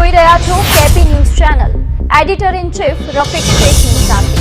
જોઈ રહ્યા છો KP news channel. Editor in chief Rafiq શેખની સાથે.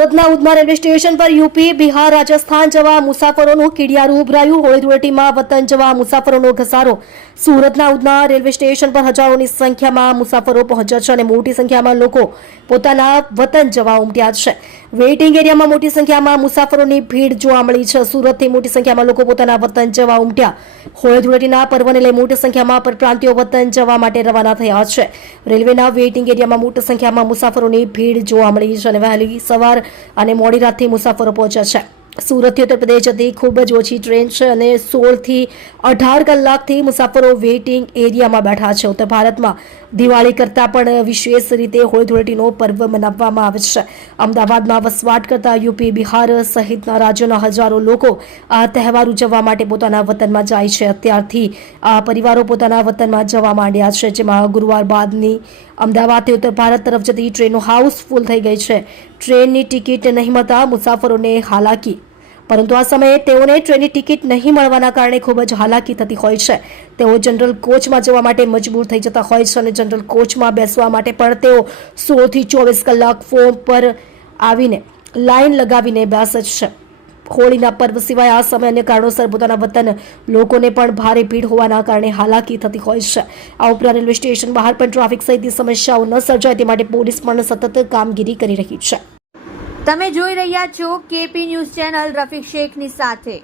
સુરતના ઉધના રેલવે સ્ટેશન પર યુપી, બિહાર, રાજસ્થાન જવા મુસાફરોનું કીડિયારું ઉભરાયું. હોળી ધૂળેટીમાં વતન જવા મુસાફરોનો ઘસારો. સુરતના ઉધના રેલવે સ્ટેશન પર હજારોની સંખ્યામાં મુસાફરો પહોંચ્યા છે અને મોટી સંખ્યામાં લોકો પોતાના વતન જવા ઉમટ્યા છે. વેઇટિંગ એરિયામાં મોટી સંખ્યામાં મુસાફરોની ભીડ જોવા મળી છે. સુરતથી મોટી સંખ્યામાં લોકો પોતાના વતન જવા ઉમટ્યા. હોળી ધૂળેટીના પર્વને લઈ મોટી સંખ્યામાં પરપ્રાંતિયો વતન જવા માટે રવાના થયા છે. રેલવેના વેઇટિંગ એરિયામાં મોટી સંખ્યામાં મુસાફરોની ભીડ જોવા મળી છે અને વહેલી સવાર અને મોડી રાતથી મુસાફરો પહોંચ્યા છે. સુરતથી ઉત્તર પ્રદેશ જતી ખૂબ જ ઓછી ટ્રેન છે અને 16 થી 18 કલાકથી મુસાફરો વેઇટિંગ એરિયામાં બેઠા છે. ઉત્તર ભારતમાં દિવાળી કરતાં પણ વિશેષ રીતે હોળી ધૂળેટીનો પર્વ મનાવવામાં આવે છે. અમદાવાદમાં વસવાટ કરતા યુપી, બિહાર સહિતના રાજ્યોના હજારો લોકો આ તહેવાર ઉજવવા માટે પોતાના વતનમાં જાય છે. અત્યારથી આ પરિવારો પોતાના વતનમાં જવા માંડ્યા છે, જેમાં ગુરુવાર બાદની અમદાવાદથી ઉત્તર ભારત તરફ જતી ટ્રેનો હાઉસફુલ થઈ ગઈ છે. ટ્રેનની ટિકિટ નહીં મળતા મુસાફરોને હાલાકી, પરંતુ આ સમયે તેઓને ટ્રેનની ટિકિટ નહીં મળવાના કારણે ખૂબ જ હાલાકી થતી હોય છે. તેઓ જનરલ કોચમાં જવા માટે મજબૂર થઈ જતા હોય છે અને જનરલ કોચમાં બેસવા માટે પણ તેઓ 16 થી 24 કલાક ફોર્મ પર આવીને લાઈન લગાવીને બેસે છે. હોળીના પર્વ સિવાય આ સમય અન્ય કારણોસર પોતાના વતન લોકોને પણ ભારે ભીડ હોવાના કારણે હાલાકી થતી હોય છે. આ ઉપરાંત રેલવે સ્ટેશન બહાર પણ ટ્રાફિક સહિતની સમસ્યાઓ ન સર્જાય તે માટે પોલીસ પણ સતત કામગીરી કરી રહી છે. તમે જોઈ રહ્યા છો કેપી ન્યૂઝ ચેનલ રફીક શેખની સાથે.